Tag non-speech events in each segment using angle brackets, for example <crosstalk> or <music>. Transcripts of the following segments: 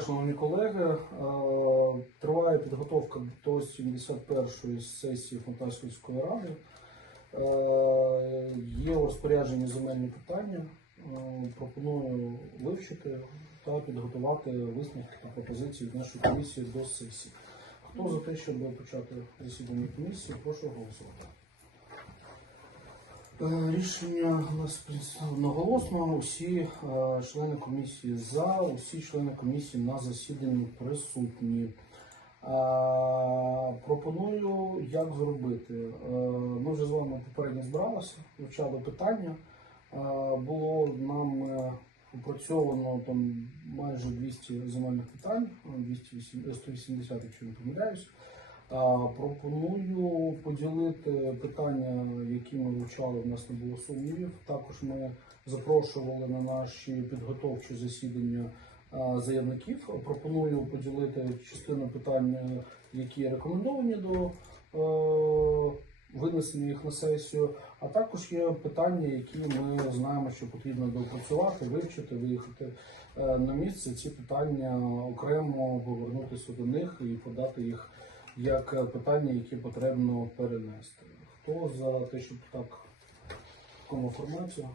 Шановні колеги, е, триває підготовка до 71-ї сесії Фонтанської ради. Е, Є у розпорядженні земельні питання. Е, Пропоную вивчити та підготувати висновки та пропозиції від нашої комісії до сесії. Хто за те, щоб почати засідання комісії, прошу голосувати. Е, Рішення нас одноголосно. Усі е, члени комісії за, усі члени комісії на засіданні присутні. Е, Пропоную, як зробити. Ми вже з вами попередньо збиралися, вивчали питання. Було нам опрацьовано там майже 200 земельних питань, е, 280, 180, якщо не помиляюсь. Пропоную поділити питання, які ми вивчали, у нас не було сумнівів. Також ми запрошували на наші підготовчі засідання заявників. Пропоную поділити частину питань, які рекомендовані до е, винесення їх на сесію. А також є питання, які ми знаємо, що потрібно доопрацювати, вивчити, виїхати е, на місце. Ці питання окремо повернутися до них і подати їх як е, питання, які потрібно перенести. Хто за те, щоб так такому форматі?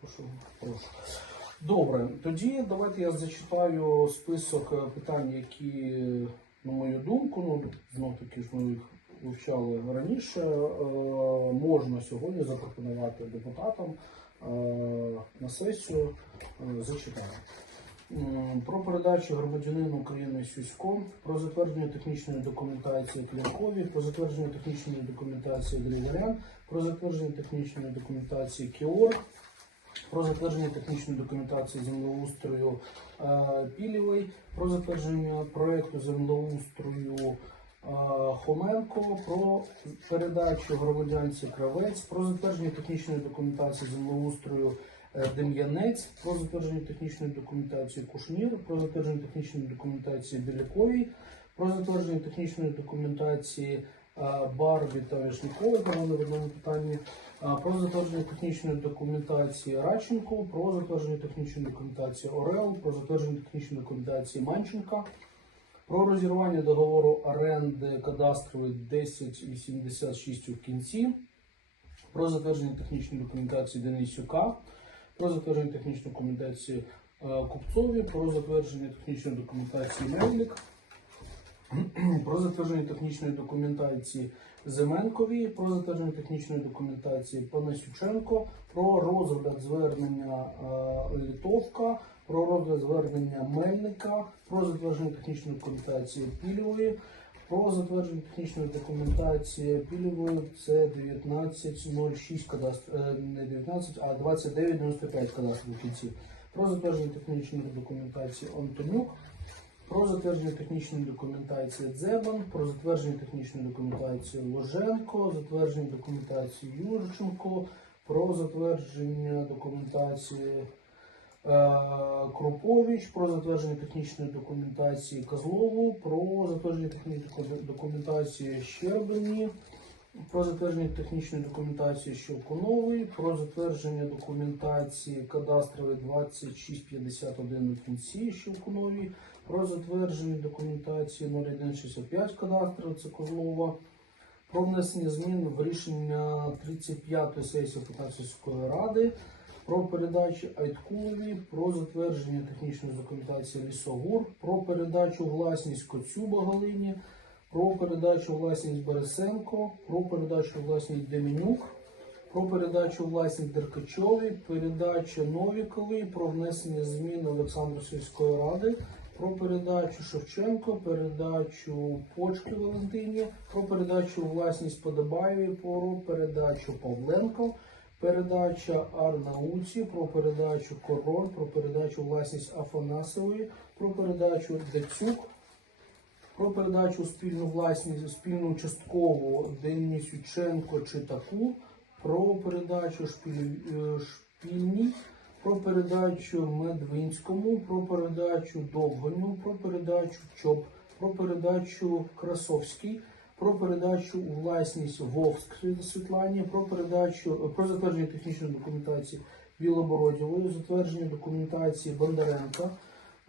Прошу, прошу. Добре, тоді давайте я зачитаю список е, питань, які, на мою думку, ну знов таки ж ми їх вивчали раніше. е, Можна сьогодні запропонувати депутатам на сесію. Зачитаю. Про передачу громадянину України Сюсько, про затвердження технічної документації Клінкові, про затвердження технічної документації Григорян, про затвердження технічної документації Кіор, про затвердження технічної документації землеустрою е, Пілєвої, про затвердження проекту землеустрою е, Хоменко, про передачу громадянці Кравець, про затвердження технічної документації землеустрою Дем'янець, про затвердження технічної документації Кушнір, про затвердження технічної документації Біляковій, про затвердження технічної документації е, Барбі та Вишнікової, вони в одному питанні, про затвердження технічної документації Радченко, про затвердження технічної документації Орел, про затвердження технічної документації Манченка, про розірвання договору оренди кадастрової 1086 у кінці, про затвердження технічної документації Денисюка, про затвердження технічної документації е, Купцові, про затвердження технічної документації Мельник, <clears throat> про затвердження технічної документації Земенкові, про затвердження технічної документації Панасюченко, про розгляд звернення е, Літовка, про розгляд звернення Мельника, про затвердження технічної документації Пільової, про затвердження технічної документації Пільової це 1906 кадастр, е, не 19, а 2995 кадастрів в кінці. Про затвердження технічної документації Антонюк, про затвердження технічної документації Дзебан, про затвердження технічної документації Ложенко, затвердження документації Юрченко, про затвердження документації Крупович, про затвердження технічної документації Козлову, про затвердження технічної документації Щербині, про затвердження технічної документації Щелкунової, про затвердження документації кадастрової 2651 у кінці Щелкуновій, про затвердження документації 0165 кадастру, це Козлова, про внесення змін в рішення 35-ї сесії Фотасівської ради, про передачу Айткулові, про затвердження технічної документації Лісогур, про передачу власність Коцюба Галині, про передачу власність Бересенко, про передачу власність Деменюк, про передачу власність Деркачові, передачу Новіковій, про внесення змін Олександрівської ради, про передачу Шевченко, передачу Почки Валентині, про передачу власність Подобаєві, про передачу Павленко, передача Арнауці, про передачу Король, про передачу власність Афанасової, про передачу Децюк, про передачу спільну власність спільну часткову Денисюченко Читаку, про передачу е, шпільній, про передачу Медвинському, про передачу Довгоню, про передачу ЧОП, про передачу Красовській, про передачу у власність Вовськ Світлані, про передачу про затвердження технічної документації Білобородєвої, затвердження документації Бондаренка,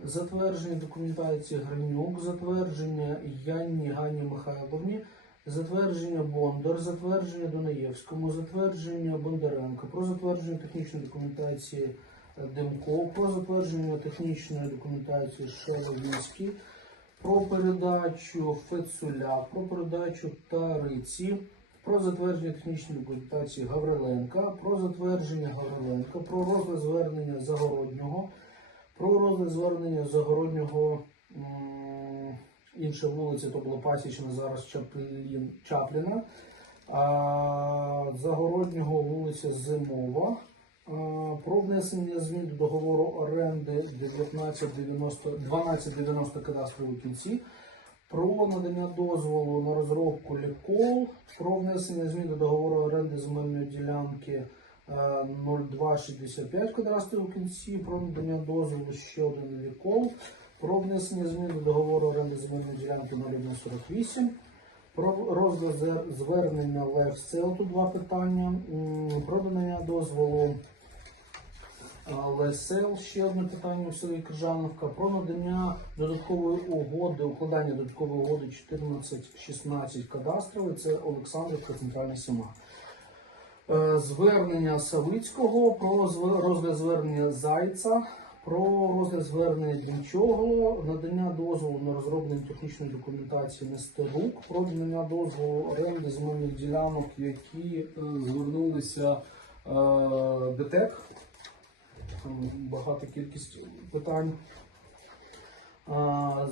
затвердження документації Гранюк, затвердження Янні Гані Михайловні, затвердження Бондар, затвердження Дунаєвському, затвердження Бондаренка, про затвердження технічної документації Демко, про затвердження технічної документації Шеловінський, про передачу Фецуля, про передачу Тариці, про затвердження технічної документації Гавриленка, про затвердження Гавриленка, про розгляд звернення Загороднього, про розгляд звернення Загороднього інша вулиця, то було Пасічна, зараз Чаплін, Чапліна, а, Загороднього вулиця Зимова. Про внесення змін до договору оренди 1990, 1290 кадастрові кінці, про надання дозволу на розробку лікол, про внесення змін до договору оренди земельної ділянки е, 0265 кадастрові кінці, про надання дозволу ще один лікол, про внесення змін до договору оренди земельної ділянки 0148, про розгляд звернення ЛЕВ СЕЛ, тут два питання, про надання дозволу ЛСЛ, ще одне питання в селі Крижановка, про надання додаткової угоди, укладання додаткової угоди 1416 кадастрової, це Олександрівка, Центральна Сіма. Е, Звернення Савицького про розгляд звернення Зайця, про розгляд звернення Дінчогло, надання дозволу на розроблення технічної документації Нестерук, про надання дозволу оренди земельних ділянок, які е, звернулися е, ДТЕК. Там багата кількість питань.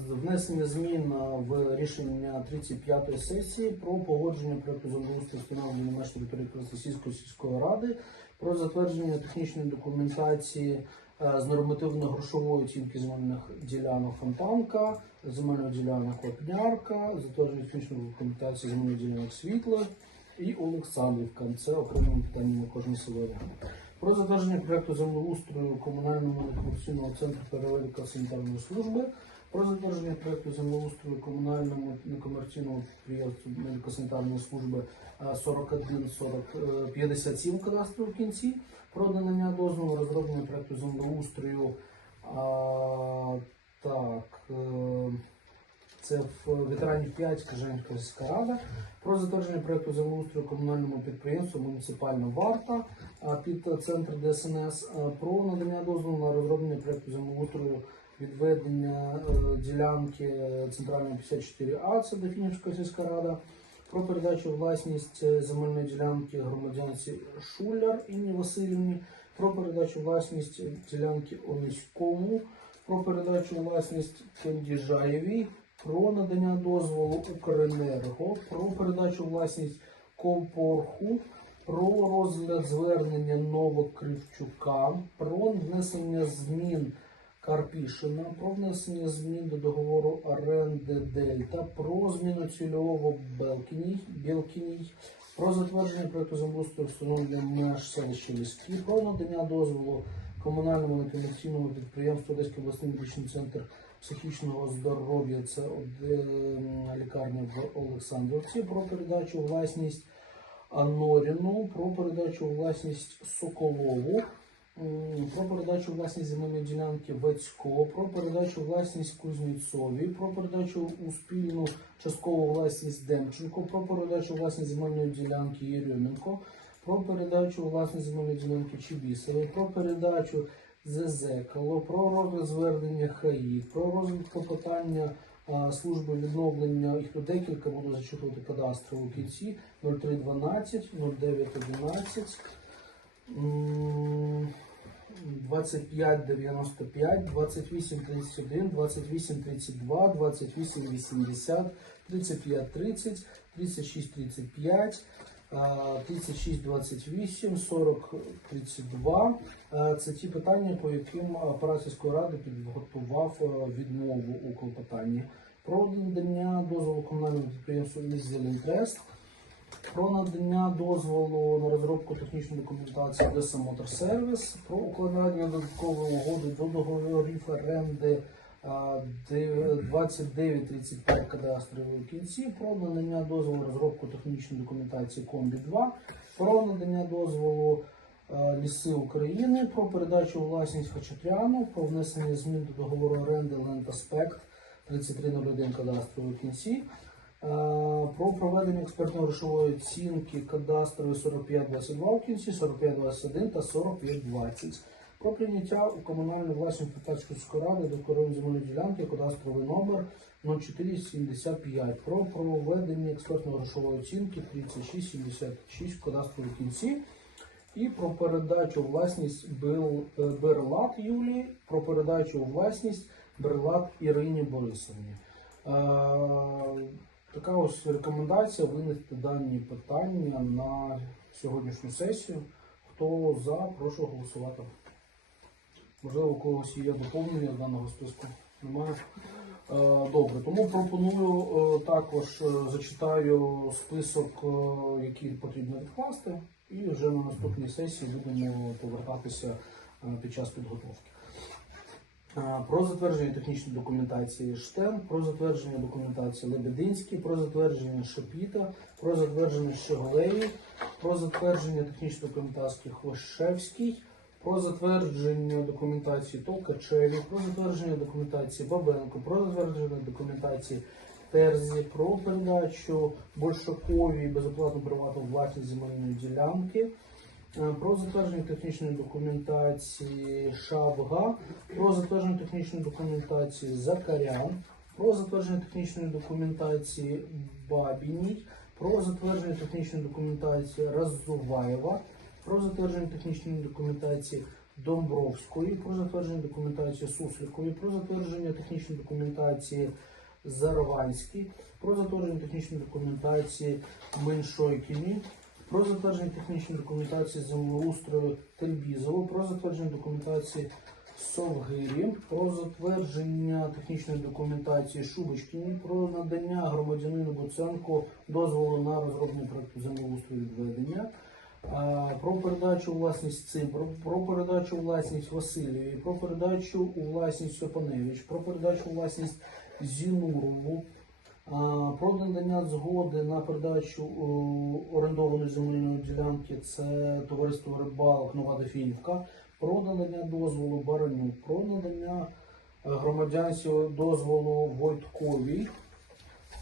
Внесення змін в рішення 35-ї сесії про погодження проекту землеустрою встановлення меж території Російської сільської ради, про затвердження технічної документації з нормативно-грошової оцінки земельних ділянок Фонтанка, земельних ділянок Лапнярка, затвердження технічної документації земельних ділянок Світло і Олександрівка. Це окремі питання на кожній селі. Про затвердження проекту землеустрою комунального некомерційного центру перевірки санітарної служби, про затвердження проекту землеустрою комунальному некомерційного підприємства медико-санітарної служби е, 41 40, е, 57 кадастру в кінці, про надання дозволу розроблення проекту землеустрою. А, так, е, це в ветеранів 5 Кажанська рада про затвердження проекту землеустрою комунальному підприємству муніципальна варта під центр ДСНС про надання дозволу на розроблення проекту землеустрою відведення е, ділянки центральної 54А, це Дефінівська сільська рада, про передачу власність е, земельної ділянки громадянці Шуляр Інні Васильівні, про передачу власність ділянки Ониському, про передачу власність Кендіжаєвій, про надання дозволу Укренерго, про передачу власність Компорху, про розгляд звернення Новокривчука, про внесення змін Карпішина, про внесення змін до договору оренди Дельта, про зміну цільового Белкіній, Білкіній, про затвердження проекту землеустрою встановлення меж селища Ліські, про надання дозволу комунальному некомерційному підприємству Одеський обласний медичний центр психічного здоров'я, це лікарня в Олександрівці, про передачу власність Аноріну, про передачу власність Соколову, про передачу власність земельної ділянки Вецько, про передачу власність Кузнєцові, про передачу у спільну часткову власність Демченко, про передачу власність земельної ділянки Єрьоменко, про передачу власність земельної ділянки Чибісової, про передачу Зезекало, про розгляд звернення ХАІ, про розгляд клопотання служби відновлення, їх тут декілька буду зачитувати кадастрову в кінці 0312, 0911, м, 2595, 2831, 2832, 2880, 3530, 3635, а, 3628, 4032. Е, Це ті питання, по яким апарат сільської ради підготував е, відмову у клопотанні. Про надання дозволу комунальному підприємству «Міськзелентрест», про надання дозволу на розробку технічної документації «Одеса Моторсервіс», про укладання додаткової угоди до договорів оренди 2935 кадастрової в кінці, про надання дозволу розробку технічної документації Комбі 2, про надання дозволу е, Ліси України про передачу власність Хачатряну, про внесення змін до договору оренди Лентаспект 3301 кадастрової кінці. Е, Про проведення експертно-грошової оцінки кадастрової 4522 в кінці, 4521 та 4520. Про прийняття у комунальну власність сільської ради до земельної ділянки кадастровий номер 0475 про проведення експертно-грошової оцінки 3676 в кадастровій кінці і про передачу у власність е, Берлат Юлії, про передачу у власність Берлат Ірині Борисовні. Е, Така ось рекомендація винести дані питання на сьогоднішню сесію. Хто за, прошу голосувати. Можливо, у когось є доповнення даного списку? Немає? Е, Добре, тому пропоную е, також е, зачитаю список, який потрібно відкласти, і вже на наступній сесії будемо повертатися під час підготовки. Про затвердження технічної документації ШТЕН, про затвердження документації Лебединський, про затвердження Шепіта, про затвердження Щеголеї, про затвердження технічної документації Хвощевський, про затвердження документації Толкачеві, про затвердження документації Бабенко, про затвердження документації Терзі, про передачу Большаковій безоплатно приватну власність земельної ділянки, е, про затвердження технічної документації Шавга, про затвердження технічної документації Закарян, про затвердження технічної документації Бабіній, про затвердження технічної документації Разуваєва, про затвердження технічної документації Домбровської, про затвердження документації Суслікової, про затвердження технічної документації Зарванській, про затвердження технічної документації Меншойкіні, про затвердження технічної документації землеустрою Тельбізово, про затвердження документації Совгирі, про затвердження технічної документації Шубочкіні, про надання громадянину Буценко дозволу на розроблення проекту землеустрою відведення. Про передачу власність Цим, про, передачу власність Васильєві, про передачу у власність Сопаневич, про передачу власність Зінурову, про надання згоди на передачу орендованої земельної ділянки це товариство Рибалок Нова Дефінівка, про надання дозволу Бараню, про надання е, громадянці дозволу Войтковій,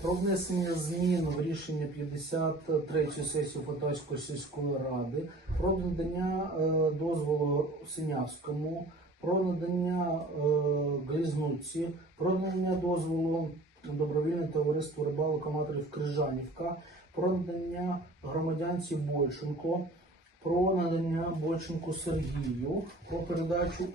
про внесення змін в рішення 53 сесії Полтавської сільської ради, про надання е, дозволу Синявському, про надання е, Глізнуці, про надання дозволу добровільне товариство рибалок аматорів Крижанівка, про надання громадянці Бойченко, про надання Бойченку Сергію, про передачу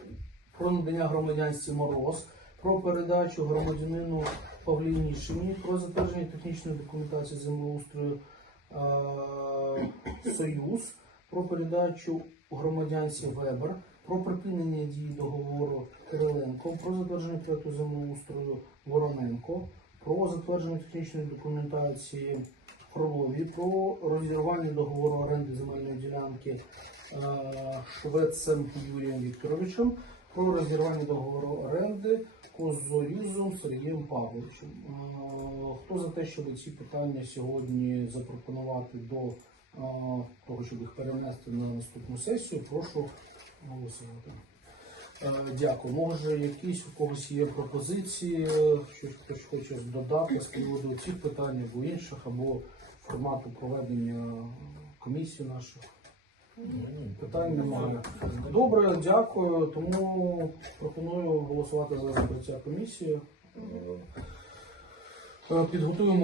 про надання громадянці Мороз, про передачу громадянину Павлінішині, про затвердження технічної документації землеустрою Союз, про передачу громадянці Вебер, про припинення дії договору Кириленко, про затвердження проекту землеустрою Вороненко, про затвердження технічної документації Фролові, про розірвання договору оренди земельної ділянки Швецем Юрієм Вікторовичем, про розірвання договору оренди Козорізом Сергієм Павловичем. Е, Хто за те, щоб ці питання сьогодні запропонувати до е, того, щоб їх перенести на наступну сесію, прошу голосувати. Е, Дякую. Може, якісь у когось є пропозиції, щось хтось хоче додати з приводу цих питань або інших, або формату проведення комісії наших? Питань немає. Добре, дякую. Тому пропоную голосувати за закриття комісії. Е, Підготуємо.